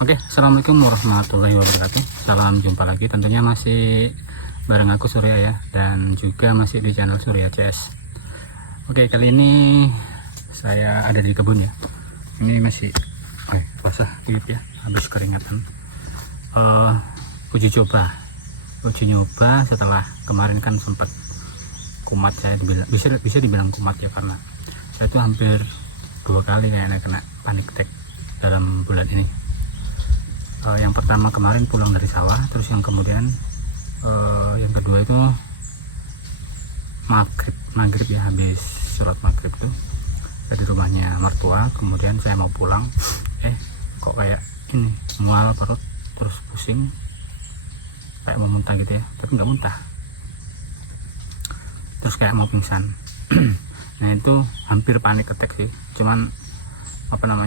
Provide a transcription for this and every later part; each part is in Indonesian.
Oke, assalamualaikum warahmatullahi wabarakatuh. Salam jumpa lagi, tentunya masih bareng aku Surya ya, dan juga masih di channel Surya CS. Oke, kali ini saya ada di kebun ya. Ini masih basah kulit ya, habis keringatan. Uji nyoba setelah kemarin kan sempat kumat, saya bisa dibilang kumat ya, karena saya tuh hampir 2 kali kayaknya kena panic attack dalam bulan ini. Yang pertama kemarin pulang dari sawah, terus yang kemudian yang kedua itu maghrib ya, habis sholat maghrib tuh dari rumahnya mertua. Kemudian saya mau pulang, kok kayak ini mual perut, terus pusing, kayak mau muntah gitu ya, tapi nggak muntah, terus kayak mau pingsan. Nah itu hampir panik attack sih, cuman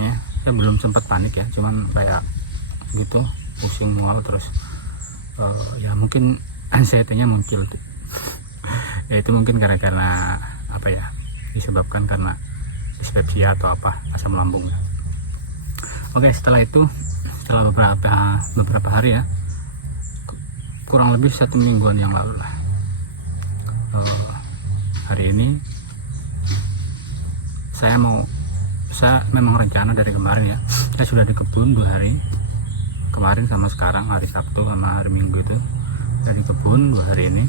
ya belum sempat panik ya, cuman kayak gitu, pusing, mual, terus ya mungkin anxiety-nya muncul tuh. Ya itu mungkin karena disebabkan karena dispepsia atau asam lambung. Oke, setelah beberapa hari ya, kurang lebih 1 mingguan yang lalu lah, hari ini saya memang rencana dari kemarin ya, saya sudah di kebun 2 hari kemarin sama sekarang, hari Sabtu sama hari Minggu itu dari kebun 2 hari ini.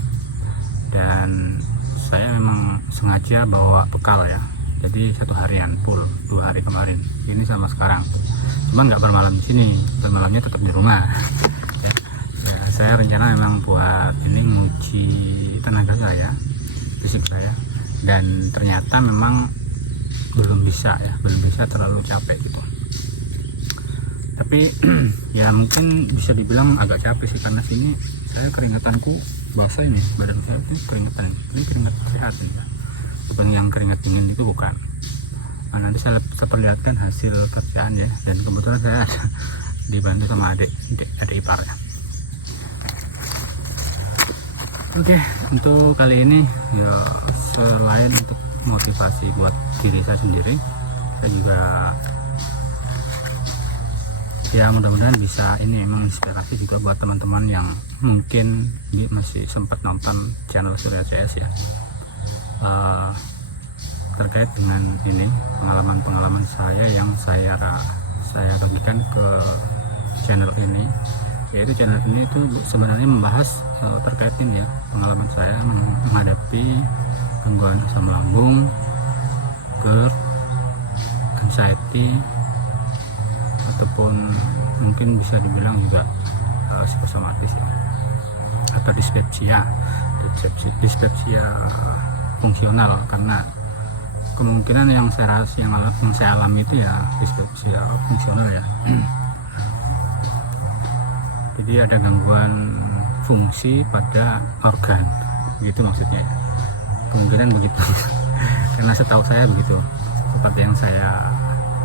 Dan saya memang sengaja bawa bekal ya, jadi 1 harian full 2 hari kemarin ini sama sekarang, cuma nggak bermalam di sini, bermalamnya tetap di rumah. Ya, saya rencana memang buat ini nguji tenaga saya, fisik saya, dan ternyata memang belum bisa terlalu capek gitu. Tapi ya mungkin bisa dibilang agak capek sih, karena sini saya keringatanku basah, ini badan saya itu keringetan, ini keringat sehat ini, bukan yang keringat dingin itu, bukan. Nah, nanti saya perlihatkan hasil kerjaan ya, dan kebetulan saya ada dibantu sama adik ipar ya. Oke, untuk kali ini ya, selain untuk motivasi buat diri saya sendiri, saya juga ya mudah-mudahan bisa ini memang inspirasi juga buat teman-teman yang mungkin masih sempat nonton channel Surya CS ya, terkait dengan ini pengalaman saya yang saya bagikan ke channel ini. Yaitu channel ini itu sebenarnya membahas terkait ini ya, pengalaman saya menghadapi gangguan asam lambung, GERD, anxiety, ataupun mungkin bisa dibilang juga psikosomatis ya, atau dispepsia fungsional, karena kemungkinan yang saya alami itu ya dispepsia fungsional ya. Jadi ada gangguan fungsi pada organ gitu maksudnya ya. Kemungkinan begitu. Karena setahu saya begitu, seperti yang saya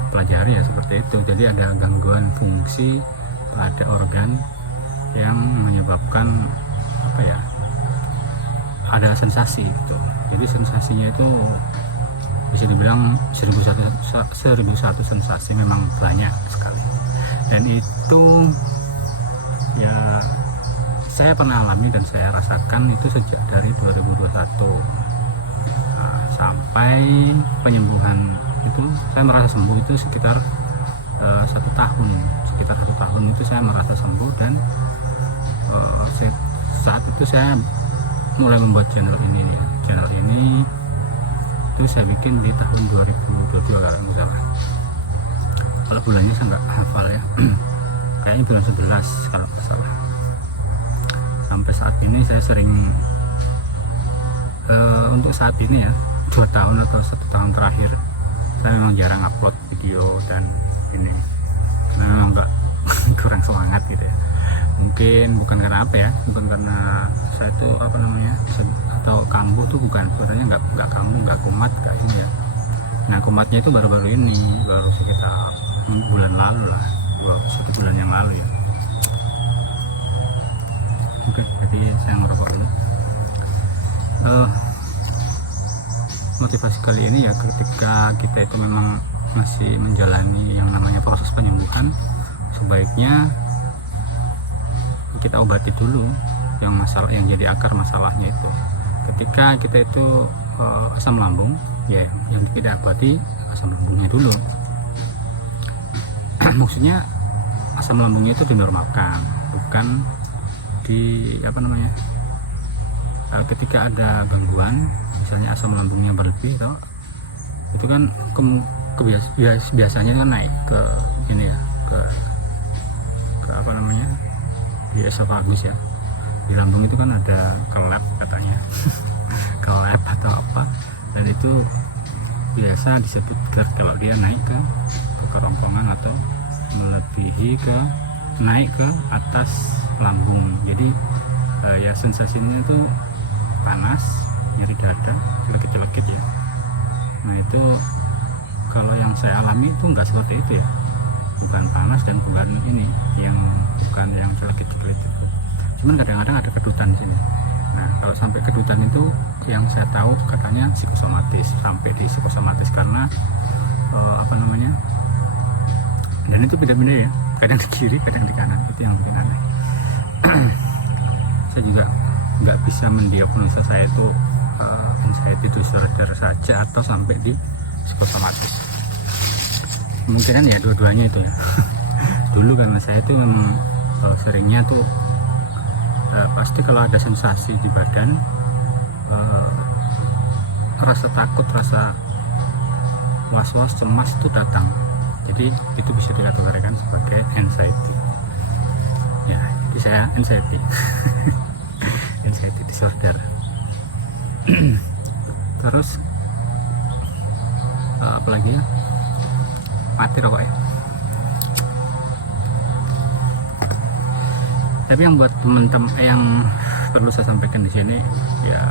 pelajari ya, seperti itu. Jadi ada gangguan fungsi pada organ yang menyebabkan ada sensasi gitu. Jadi sensasinya itu bisa dibilang 1001 sensasi, memang banyak sekali. Dan itu ya saya pernah alami dan saya rasakan itu sejak dari 2021 sampai penyembuhan itu. Saya merasa sembuh itu sekitar 1 tahun. Sekitar 1 tahun itu saya merasa sembuh, dan saat itu saya mulai membuat channel ini. Channel ini itu saya bikin di tahun 2022 kalau nggak salah. Kalau bulannya saya nggak hafal ya. Kayaknya bulan 11 kalau nggak salah. Sampai saat ini saya sering untuk saat ini ya, 2 tahun atau 1 tahun terakhir saya memang jarang upload video, dan ini memang nggak kurang semangat gitu ya. Mungkin bukan karena bukan karena saya tuh atau kambuh tuh, bukan, sebenarnya nggak kambuh, nggak kumat kayak ini ya. Nah, kumatnya itu baru sekitar bulan lalu lah, 1 bulan yang lalu ya. Oke, jadi saya ngerokok dulu. Motivasi kali ini ya, ketika kita itu memang masih menjalani yang namanya proses penyembuhan, sebaiknya kita obati dulu yang masalah, yang jadi akar masalahnya itu. Ketika kita itu asam lambung, ya yang kita obati asam lambungnya dulu. Maksudnya asam lambungnya itu dinormalkan, bukan di ketika ada gangguan, misalnya asam lambungnya berlebih itu kan biasanya kan naik ke ini ya, ke di esofagus ya, di lambung itu kan ada kelep katanya kelep atau apa, dan itu biasa disebut GERD kalau dia naik ke kerongkongan atau melebihi naik ke atas lambung. Jadi ya sensasinya itu panas, nyeri dada, celekit-celekit ya. Nah itu kalau yang saya alami itu enggak seperti itu ya, bukan panas dan bukan yang celekit-celekit itu. Cuman kadang-kadang ada kedutan di sini. Nah kalau sampai kedutan itu yang saya tahu katanya psikosomatis, sampai di psikosomatis karena dan itu beda-beda ya, kadang di kiri kadang di kanan, itu yang bikin aneh. Saya juga nggak bisa mendiagnosa saya itu anxiety disorder saja atau sampai di psikosomatis. Kemungkinan ya dua-duanya itu ya. Dulu karena saya itu memang seringnya tuh pasti kalau ada sensasi di badan, rasa takut, rasa was-was, cemas itu datang. Jadi itu bisa dikategorikan sebagai anxiety. Ya, jadi saya anxiety. Anxiety disorder. Terus apalagi ya? Mati rokok ya. Tapi yang buat teman-teman yang perlu saya sampaikan di sini ya,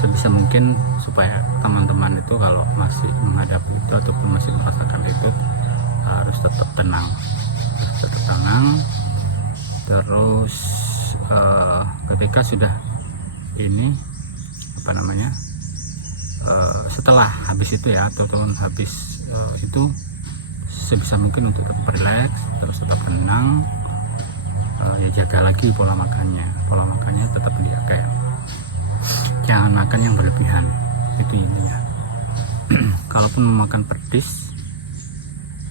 sebisa mungkin supaya teman-teman itu kalau masih menghadapi itu ataupun masih merasakan itu harus tetap tenang, terus ketika sudah ini setelah habis itu ya, atau habis itu sebisa mungkin untuk tetap relax, terus tetap tenang, ya jaga lagi pola makannya tetap dijaga ya, jangan makan yang berlebihan, itu intinya. Kalaupun memakan pedes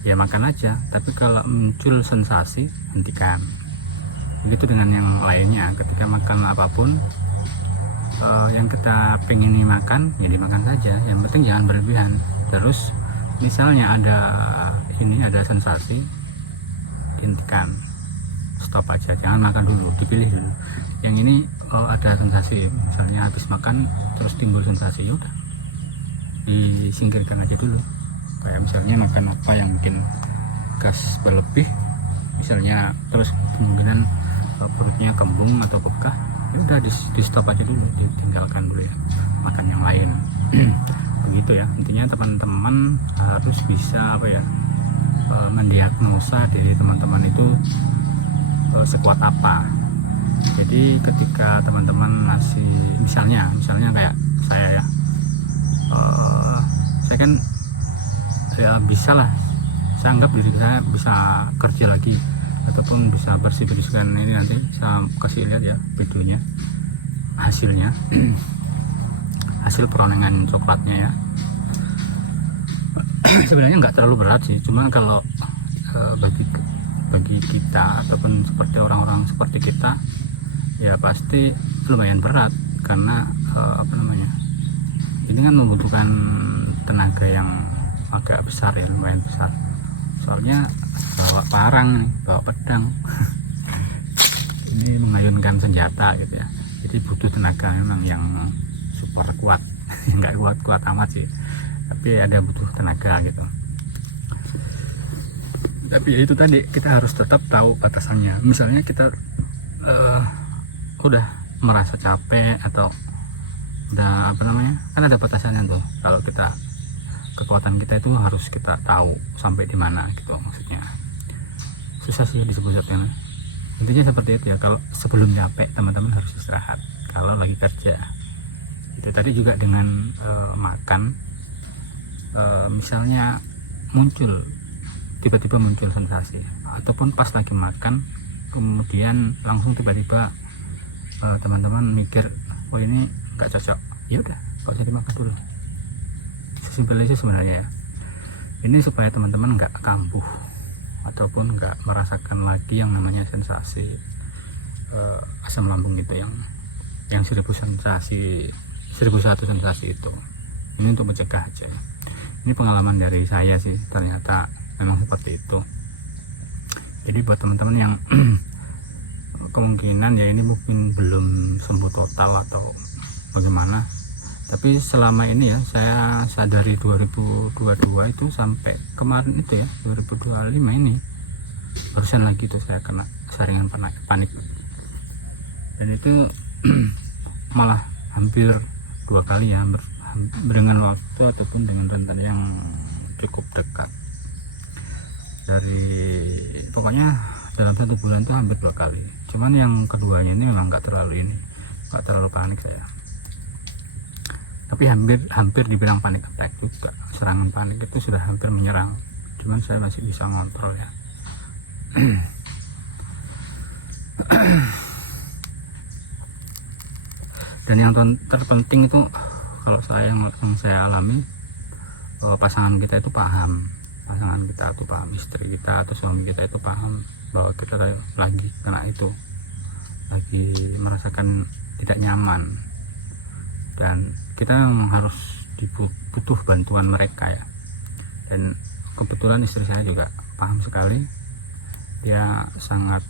ya makan aja, tapi kalau muncul sensasi hentikan. Begitu dengan yang lainnya, ketika makan apapun yang kita pengen makan ya dimakan saja, yang penting jangan berlebihan. Terus misalnya ada sensasi, hentikan, stop aja, jangan makan dulu, dipilih dulu. Yang ini ada sensasi, misalnya habis makan terus timbul sensasi, ya udah disingkirkan aja dulu. Kayak misalnya makan apa yang bikin gas berlebih misalnya, terus kemungkinan perutnya kembung atau pekah, ya udah di stop aja dulu, ditinggalkan dulu ya, makan yang lain. Begitu ya, intinya teman-teman harus bisa mendiagnosa diri teman-teman itu sekuat apa. Jadi ketika teman-teman masih misalnya kayak saya ya, saya kan ya bisa lah, saya anggap diri saya bisa kerja lagi ataupun bisa bersih-bersihkan. Ini nanti saya kasih lihat ya videonya, hasilnya hasil perolengan coklatnya ya. Sebenarnya nggak terlalu berat sih, cuman kalau bagi kita ataupun seperti orang-orang seperti kita ya pasti lumayan berat, karena ini kan membutuhkan tenaga yang agak besar ya, lumayan besar. Soalnya bawa parang nih, bawa pedang ini mengayunkan senjata gitu ya, jadi butuh tenaga memang yang super kuat. Nggak kuat amat sih, tapi ada butuh tenaga gitu. Tapi itu tadi, kita harus tetap tahu batasannya. Misalnya kita udah merasa capek atau udah kan ada batasannya tuh. Kalau kita, kekuatan kita itu harus kita tahu sampai di mana gitu, maksudnya susah sih disebutnya. Intinya seperti itu ya. Kalau sebelum capek, teman-teman harus istirahat kalau lagi kerja. Itu tadi juga dengan makan, misalnya tiba-tiba muncul sensasi, ataupun pas lagi makan kemudian langsung tiba-tiba teman-teman mikir oh ini nggak cocok, ya udah nggak usah dimakan dulu. Sesimpel itu sebenarnya ya. Ini supaya teman-teman nggak kambuh ataupun nggak merasakan lagi yang namanya sensasi asam lambung itu yang 1001 sensasi itu. Ini untuk mencegah aja. Ini pengalaman dari saya sih, ternyata memang seperti itu. Jadi buat teman-teman yang kemungkinan ya ini mungkin belum sembuh total atau bagaimana, tapi selama ini ya saya sadari 2022 itu sampai kemarin itu ya 2025 ini barusan lagi tuh saya kena saringan panik, dan itu malah hampir 2 kali ya, dengan waktu ataupun dengan rentan yang cukup dekat. Dari pokoknya dalam 1 bulan tuh hampir 2 kali. Cuman yang keduanya ini memang nggak terlalu panik saya. Tapi hampir dibilang panik attack juga. Serangan panik itu sudah hampir menyerang. Cuman saya masih bisa ngontrol ya. Dan yang terpenting itu kalau yang saya alami, pasangan kita itu paham, istri kita atau suami kita itu paham bahwa kita lagi kena itu, lagi merasakan tidak nyaman, dan kita harus butuh bantuan mereka ya. Dan kebetulan istri saya juga paham sekali, dia sangat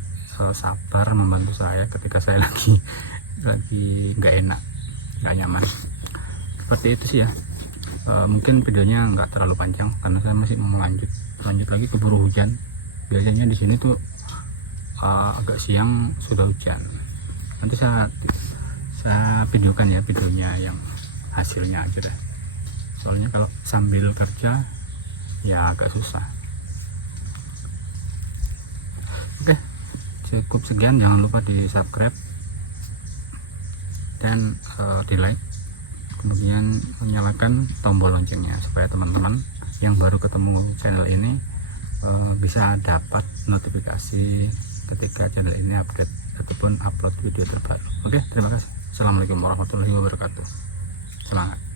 sabar membantu saya ketika saya lagi nggak enak, nggak nyaman. Seperti itu sih ya. Mungkin videonya nggak terlalu panjang karena saya masih mau lanjut lagi keburu hujan. Biasanya di sini tuh agak siang sudah hujan. Nanti saya videokan ya videonya yang hasilnya aja deh. Soalnya kalau sambil kerja ya agak susah. Oke, cukup sekian. Jangan lupa di subscribe dan di like, kemudian menyalakan tombol loncengnya supaya teman-teman yang baru ketemu channel ini bisa dapat notifikasi ketika channel ini update ataupun upload video terbaru. Oke, terima kasih. Assalamualaikum warahmatullahi wabarakatuh. Semangat.